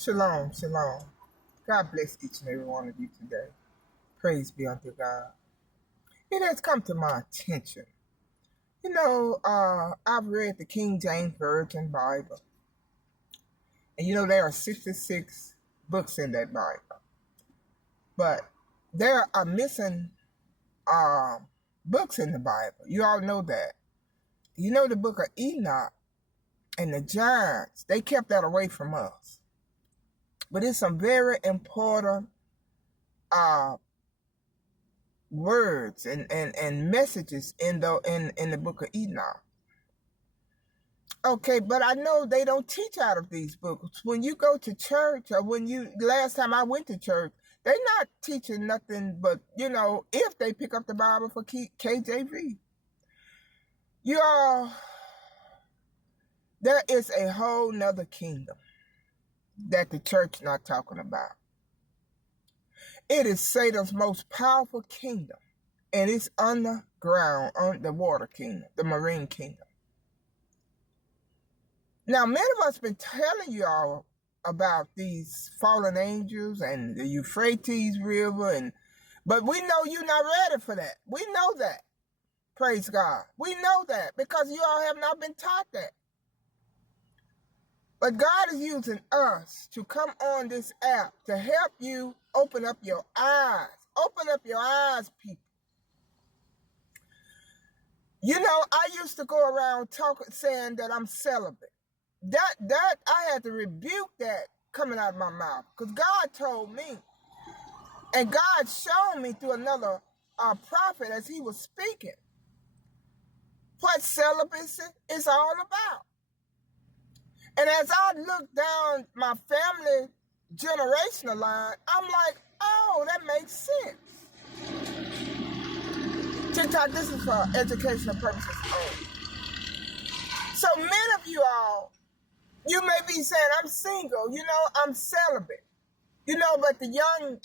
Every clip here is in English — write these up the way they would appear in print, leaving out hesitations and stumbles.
Shalom, shalom. God bless each and every one of you today. Praise be unto God. It has come to my attention. I've read the King James Version Bible, and there are 66 books in that Bible, but there are missing uh, books in the Bible. You all know that. The book of Enoch and the giants, they kept that away from us. But it's some very important uh, words and messages in the book of Enoch. Okay, but I know they don't teach out of these books. When you go to church, or last time I went to church, they're not teaching nothing but, if they pick up the Bible for KJV. You all, there is a whole nother kingdom that the church not talking about. It is Satan's most powerful kingdom, and it's underground, on the water kingdom, the marine kingdom. Now, many of us been telling you all about these fallen angels and the Euphrates River, but we know you're not ready for that. We know that. Praise God. We know that because you all have not been taught that. But God is using us to come on this app to help you open up your eyes. Open up your eyes, people. I used to go around saying that I'm celibate. That I had to rebuke that coming out of my mouth, because God told me, and God showed me through another prophet as he was speaking what celibacy is all about. And as I look down my family generational line, I'm like, oh, that makes sense. TikTok, this is for educational purposes only. So many of you all, you may be saying, I'm single, I'm celibate. But the young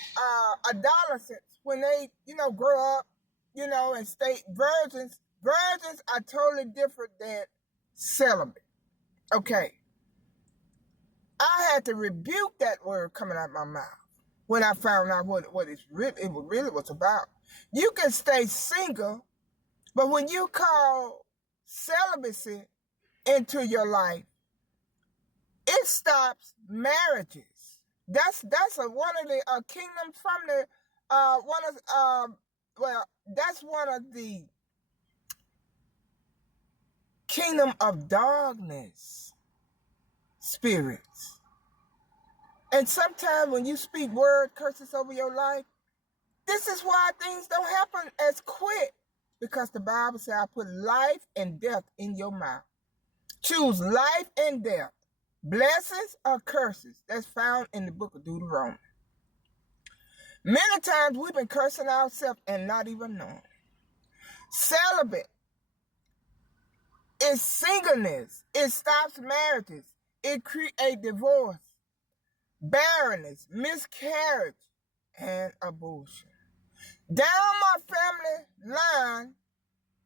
adolescents, when they, grow up, and stay virgins are totally different than celibate. Okay. I had to rebuke that word coming out of my mouth when I found out what it really was about. You can stay single, but when you call celibacy into your life, it stops marriages. That's one of the kingdoms from the that's one of the kingdom of darkness spirits. And sometimes when you speak word curses over your life, this is why things don't happen as quick, because the Bible says, I put life and death in your mouth. Choose life and death, blessings or curses. That's found in the book of Deuteronomy. Many times we've been cursing ourselves and not even knowing. Celibate is singleness. It stops marriages. It creates divorce, barrenness, miscarriage, and abortion. Down my family line,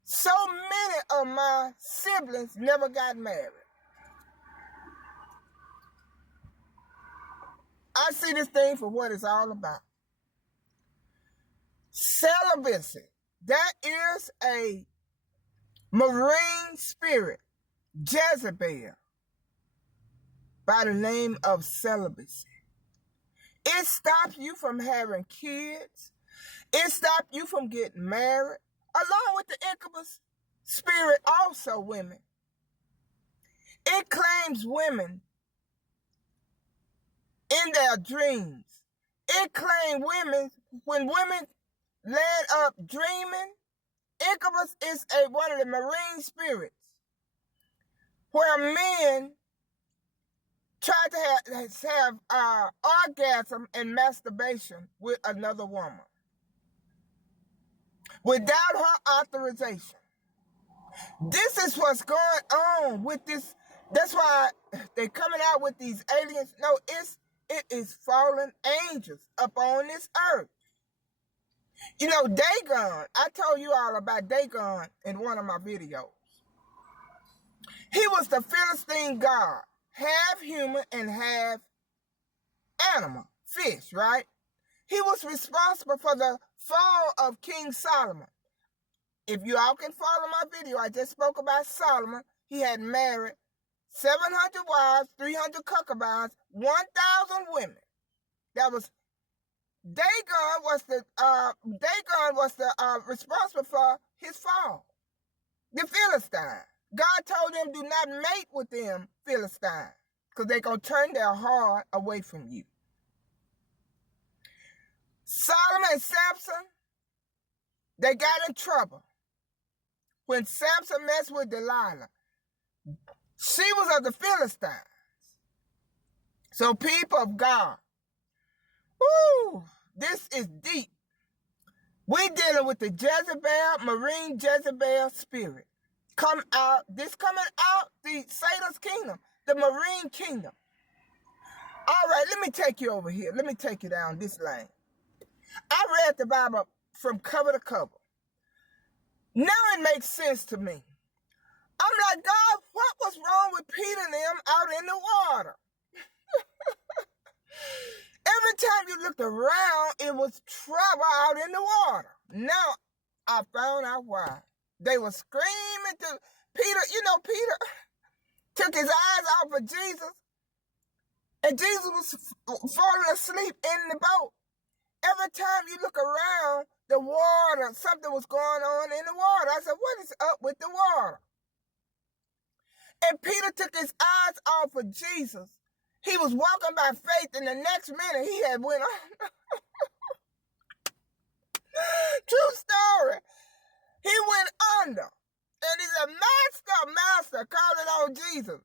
so many of my siblings never got married. I see this thing for what it's all about. Celibacy. That is a marine spirit, Jezebel, by the name of celibacy. It stops you from having kids. It stops you from getting married, along with the incubus spirit, also women. It claims women in their dreams. It claims women, when women land up dreaming, incubus is one of the marine spirits where men try to have orgasm and masturbation with another woman without her authorization. This is what's going on with this. That's why they're coming out with these aliens. No, it is fallen angels up on this earth. Dagon, I told you all about Dagon in one of my videos. He was the Philistine god, half human and half animal, fish, right? He was responsible for the fall of King Solomon. If you all can follow my video, I just spoke about Solomon. He had married 700 wives, 300 concubines, 1,000 women. That was Dagon was the responsible for his fall. The Philistines. God told them, do not mate with them Philistines, because they're going to turn their heart away from you. Solomon and Samson, they got in trouble when Samson messed with Delilah. She was of the Philistines. So people of God, woo, this is deep. We're dealing with the Jezebel, marine Jezebel spirit. Coming out the Satan's kingdom, the marine kingdom. All right, let me take you over here. Let me take you down this lane. I read the Bible from cover to cover. Now it makes sense to me. I'm like, God, what was wrong with Peter and them out in the water? Every time you looked around, it was trouble out in the water. Now I found out why. They were screaming to Peter. You know, Peter took his eyes off of Jesus, and Jesus was falling asleep in the boat. Every time you look around the water, something was going on in the water. I said, what is up with the water? And Peter took his eyes off of Jesus. He was walking by faith, and the next minute he had went on. True story. He went under. And he said, Master, calling on Jesus.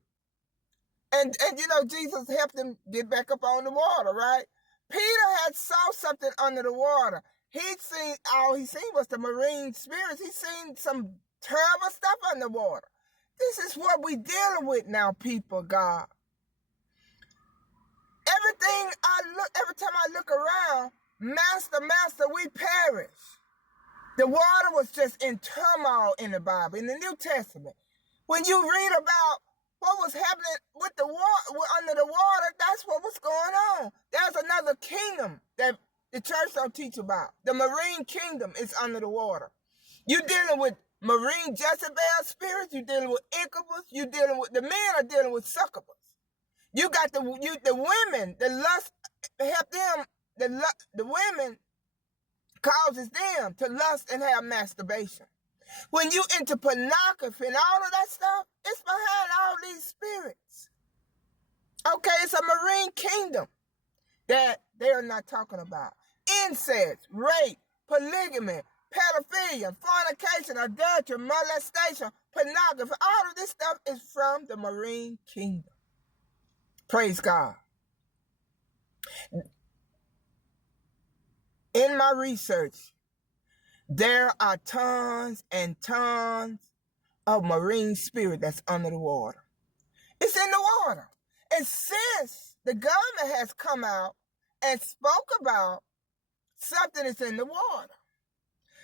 And you know, Jesus helped him get back up on the water, right? Peter had saw something under the water. All he seen was the marine spirits. He seen some terrible stuff underwater. This is what we dealing with now, people, God. Every time I look around, Master, we perish. The water was just in turmoil in the Bible, in the New Testament. When you read about what was happening with the water, under the water, that's what was going on. There's another kingdom that the church don't teach about. The marine kingdom is under the water. You're dealing with marine Jezebel spirits. You're dealing with incubus. The men are dealing with succubus. You got the women, the lust, help them, the women causes them to lust and have masturbation. When you into pornography and all of that stuff, it's behind all these spirits. Okay, it's a marine kingdom that they are not talking about. Incest, rape, polygamy, pedophilia, fornication, adultery, molestation, pornography, all of this stuff is from the marine kingdom. Praise God. In my research, there are tons and tons of marine spirit that's under the water. It's in the water. And since the government has come out and spoke about something that's in the water,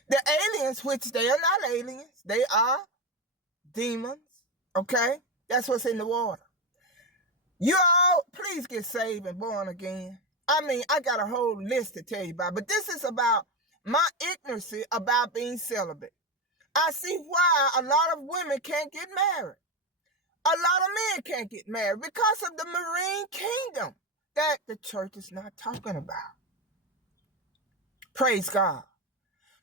the aliens, which they are not aliens, they are demons, okay? That's what's in the water. You all, please get saved and born again. I mean, I got a whole list to tell you about, but this is about my ignorance about being celibate. I see why a lot of women can't get married. A lot of men can't get married because of the marine kingdom that the church is not talking about. Praise God.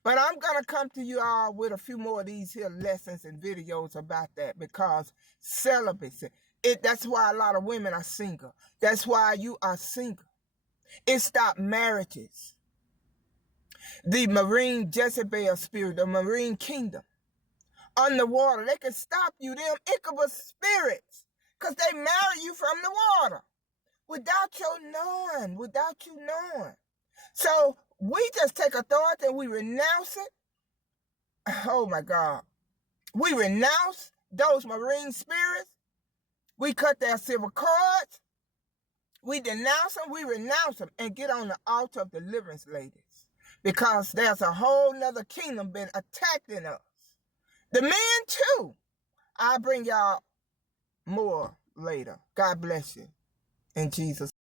But I'm going to come to you all with a few more of these here lessons and videos about that, because celibacy, that's why a lot of women are single. That's why you are single. It stopped marriages. The marine Jezebel spirit, the marine kingdom, underwater, they can stop you, them incubus spirits, because they marry you from the water without you knowing. So we just take authority and we renounce it. Oh my God. We renounce those marine spirits. We cut their civil cords. We denounce them, we renounce them, and get on the altar of deliverance, ladies. Because there's a whole nother kingdom been attacking us. The men too. I'll bring y'all more later. God bless you. In Jesus' name.